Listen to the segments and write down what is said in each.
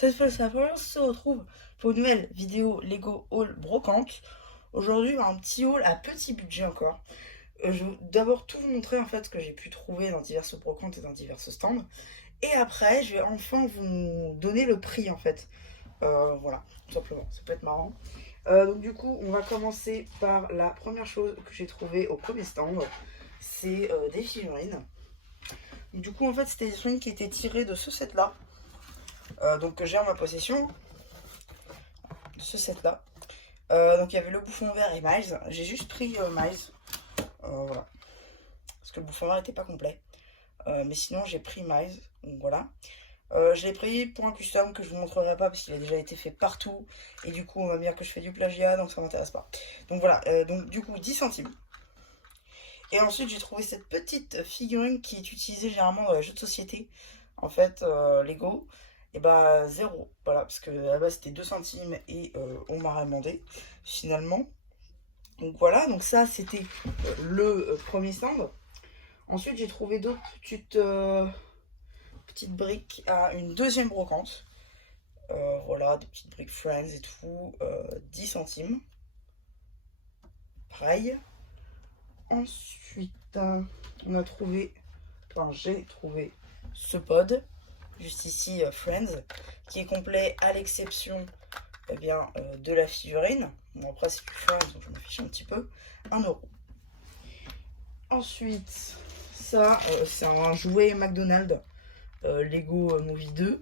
Cette fois, c'est la première fois qu'on se retrouve pour une nouvelle vidéo Lego Haul Brocante. Aujourd'hui, un petit haul à petit budget encore. Je vais d'abord tout vous montrer en fait ce que j'ai pu trouver dans diverses brocantes et dans diverses stands. Et après, je vais enfin vous donner le prix en fait. Voilà, tout simplement, ça peut être marrant. Donc du coup, on va commencer par la première chose que j'ai trouvée au premier stand. C'est des figurines. Du coup, en fait, c'était des figurines qui étaient tirées de ce set-là. Donc que j'ai en ma possession, de ce set-là. Donc il y avait le bouffon vert et Miles. J'ai juste pris Miles. Voilà. Parce que le bouffon vert n'était pas complet. Mais sinon j'ai pris Miles. Donc voilà. Je l'ai pris pour un custom que je vous montrerai pas parce qu'il a déjà été fait partout. Et du coup on va me dire que je fais du plagiat, donc ça m'intéresse pas. Donc voilà, donc du coup 10 centimes. Et ensuite j'ai trouvé cette petite figurine qui est utilisée généralement dans les jeux de société. En fait, Lego. Et bah 0. Voilà, parce que à la base c'était 2 centimes et on m'a demandé finalement. Donc voilà, donc ça c'était le premier stand. Ensuite j'ai trouvé d'autres petites briques à une deuxième brocante. Voilà, des petites briques Friends et tout, 10 centimes. Pareil. Ensuite, on a trouvé, enfin j'ai trouvé ce pod, juste ici Friends, qui est complet à l'exception eh bien, de la figurine. Bon après c'est du Friends, donc je m'en fiche un petit peu. 1 euro. Ensuite, ça, c'est un jouet McDonald's Lego Movie 2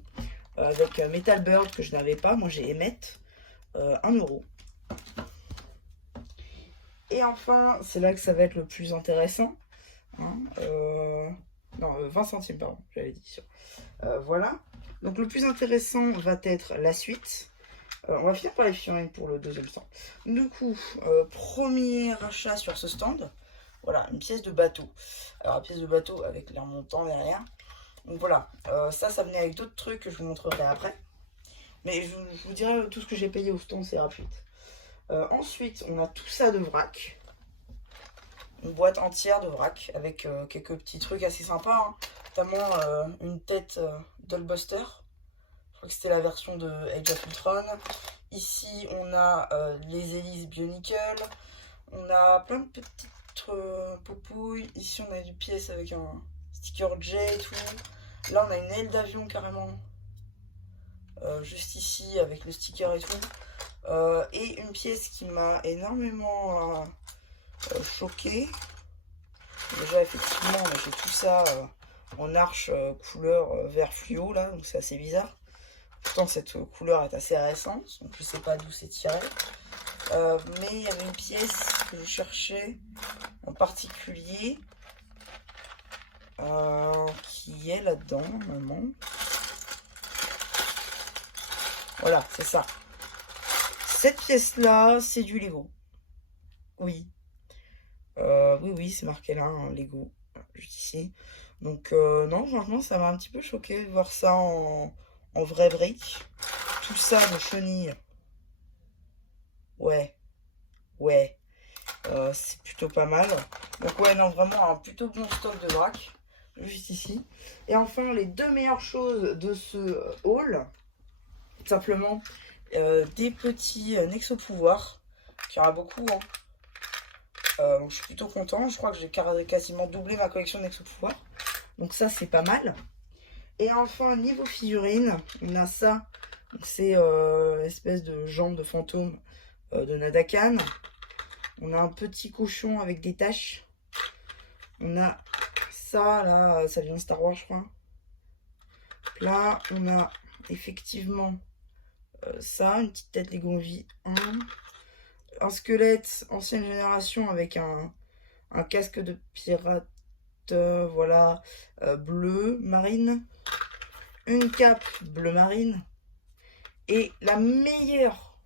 avec Metal Bird que je n'avais pas. Moi, j'ai Emmet, 1 euro. Et enfin, c'est là que ça va être le plus intéressant. Hein, non, 20 centimes, pardon, j'avais dit. Voilà. Donc, le plus intéressant va être la suite. On va finir par les figurines pour le deuxième stand. Du coup, premier achat sur ce stand. Voilà, une pièce de bateau. Alors, une pièce de bateau avec l'air montant derrière. Donc voilà, ça venait avec d'autres trucs que je vous montrerai après. Mais je vous dirai tout ce que j'ai payé au stand, c'est rapide. Ensuite, on a tout ça de vrac. Une boîte entière de vrac avec quelques petits trucs assez sympas. Hein. Notamment une tête Dollbuster. Je crois que c'était la version de Age of Ultron. Ici, on a les hélices Bionicle. On a plein de petites poupouilles. Ici, on a une pièce avec un sticker J et tout. Là, on a une aile d'avion carrément. Juste ici, avec le sticker et tout. Et une pièce qui m'a énormément choqué. Déjà, effectivement, j'ai tout ça en arche couleur vert fluo, là. Donc, c'est assez bizarre. Pourtant, cette couleur est assez récente. Donc, je sais pas d'où c'est tiré. Mais il y avait une pièce que je cherchais en particulier. Qui est là-dedans, normalement. Voilà, c'est ça. Cette pièce-là, c'est du Lego. Oui. Oui, oui, c'est marqué là, hein, Lego. Juste ici. Donc, non, franchement, ça m'a un petit peu choqué de voir ça en vraie brique. Tout ça de chenilles. Ouais, ouais. C'est plutôt pas mal. Donc, ouais, non, vraiment un plutôt bon stock de vrac. Juste ici. Et enfin, les deux meilleures choses de ce haul. Tout simplement, des petits Nexo Pouvoir. Qu'il y en a beaucoup, hein. Donc je suis plutôt content. Je crois que j'ai quasiment doublé ma collection de Nexo Pouvoir. Donc ça, c'est pas mal. Et enfin, niveau figurine, on a ça. C'est espèce de jambe de fantôme de Nadakan. On a un petit cochon avec des taches. On a ça, là, ça vient de Star Wars, je crois. Là, on a effectivement ça, une petite tête Lego Movie 1. Un squelette ancienne génération avec un casque de pirate, voilà, bleu marine. Une cape bleu marine. Et la meilleure,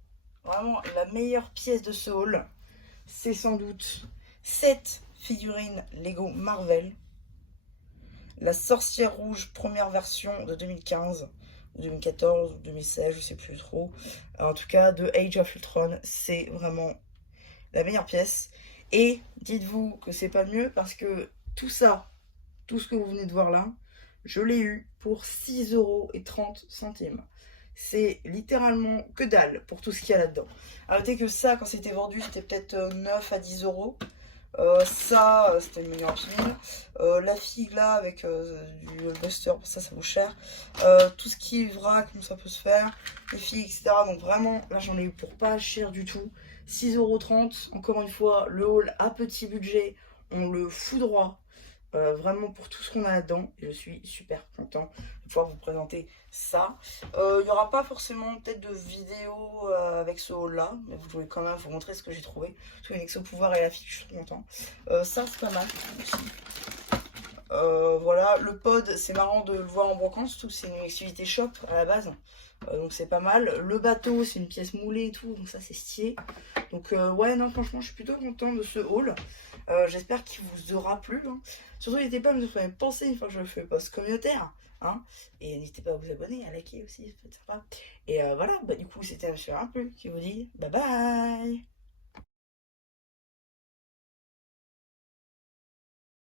vraiment la meilleure pièce de ce haul, c'est sans doute cette figurine Lego Marvel. La sorcière rouge première version de 2015, ou 2014, ou 2016, je sais plus trop. En tout cas, de Age of Ultron, c'est vraiment la meilleure pièce. Et dites-vous que c'est pas mieux parce que tout ça, tout ce que vous venez de voir là, je l'ai eu pour 6,30 €. c'est littéralement que dalle pour tout ce qu'il y a là-dedans. Arrêtez que ça, quand c'était vendu, c'était peut-être 9 à 10 euros. Ça, c'était le meilleur souvenir. La figue là, avec du buster, ça vaut cher. Tout ce qui est vrac, comme ça peut se faire. Les figues, etc. Donc vraiment, là j'en ai eu pour pas cher du tout. 6,30 €. Encore une fois, le haul à petit budget, on le fout droit. Vraiment pour tout ce qu'on a là-dedans. Et je suis super content de pouvoir vous présenter ça. Il n'y aura pas forcément peut-être de vidéo avec ce haul là, mais vous pouvez quand même vous montrer ce que j'ai trouvé. Parce que Nexo Pouvoir et la fiche, je suis trop content. Ça c'est pas mal aussi. Voilà, le pod, c'est marrant de le voir en brocante, surtout que c'est une activité shop à la base. Donc c'est pas mal. Le bateau, c'est une pièce moulée et tout, donc ça c'est stylé. Donc ouais, non, franchement, je suis plutôt content de ce haul. J'espère qu'il vous aura plu. Hein. Surtout, n'hésitez pas à me faire penser une fois que je fais post communautaire. Hein. Et n'hésitez pas à vous abonner, à liker aussi, ça peut être sympa. Et voilà, bah, du coup, c'était Monsieur Raplu qui vous dit bye bye.